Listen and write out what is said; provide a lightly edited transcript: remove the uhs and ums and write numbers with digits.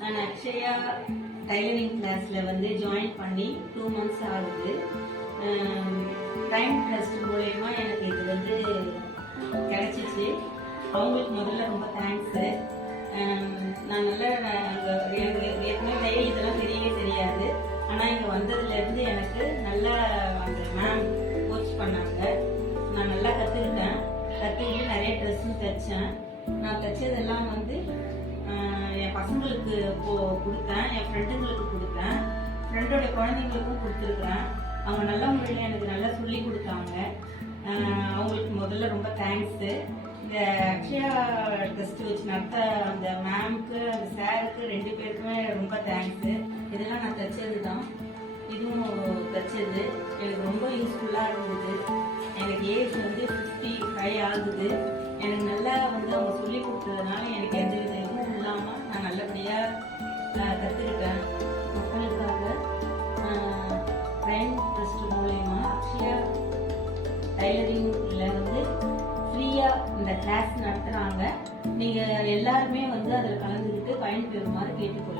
நான் அக்ஷயா டைலரிங் கிளாஸில் வந்து ஜாயின் பண்ணி 2 months ஆகுது. டைம் ட்ரஸ்ட் மூலயமா எனக்கு இது வந்து கிடைச்சிச்சு. அவங்களுக்கு முதல்ல ரொம்ப தேங்க்ஸு. நான் நல்லா எனக்கு ஏற்கனவே தையல் இதெல்லாம் தெரியவே தெரியாது. ஆனால் இங்கே வந்ததுலேருந்து எனக்கு நல்லா அந்த மேம் கோச் பண்ணாங்க. நான் நல்லா கற்றுக்கிட்டு நிறைய ட்ரெஸ்ஸும் தைச்சேன். நான் தைச்சதெல்லாம் வந்து என் பசங்களுக்கு கொடுத்தேன், என் ஃப்ரெண்டுங்களுக்கு கொடுத்தேன், ஃப்ரெண்டோட குழந்தைங்களுக்கும் கொடுத்துருக்குறேன். அவங்க நல்ல முறையில் எனக்கு நல்லா சொல்லி கொடுத்தாங்க. அவங்களுக்கு முதல்ல ரொம்ப தேங்க்ஸு. இந்த அக்ஷயா டெஸ்ட் வச்சு நடத்த அந்த மேம்க்கு அந்த சாருக்கு 2 பேருக்குமே ரொம்ப தேங்க்ஸு. இதெல்லாம் நான் தைச்சது தான், இதுவும் தைச்சது எனக்கு ரொம்ப யூஸ்ஃபுல்லாக இருந்தது. எனக்கு ஏஜ் வந்து 55 ஆகுது. எனக்கு நல்லா வந்து அவங்க சொல்லி கொடுத்ததுனால எனக்கு எந்த வித இதுவும் இல்லாமல் நான் நல்லபடியாக கற்றுக்கிட்டேன். மக்களுக்காக டைம் ட்ரஸ்ட் மூலயமா அக்ஷயா டைலரிங்கில் வந்து ஃப்ரீயாக இந்த கிளாஸ் நடத்துகிறாங்க. நீங்கள் எல்லாருமே வந்து அதில் கலந்துக்கிட்டு பயன்பெறுமாறு கேட்டுக்கொள்ளுங்கள்.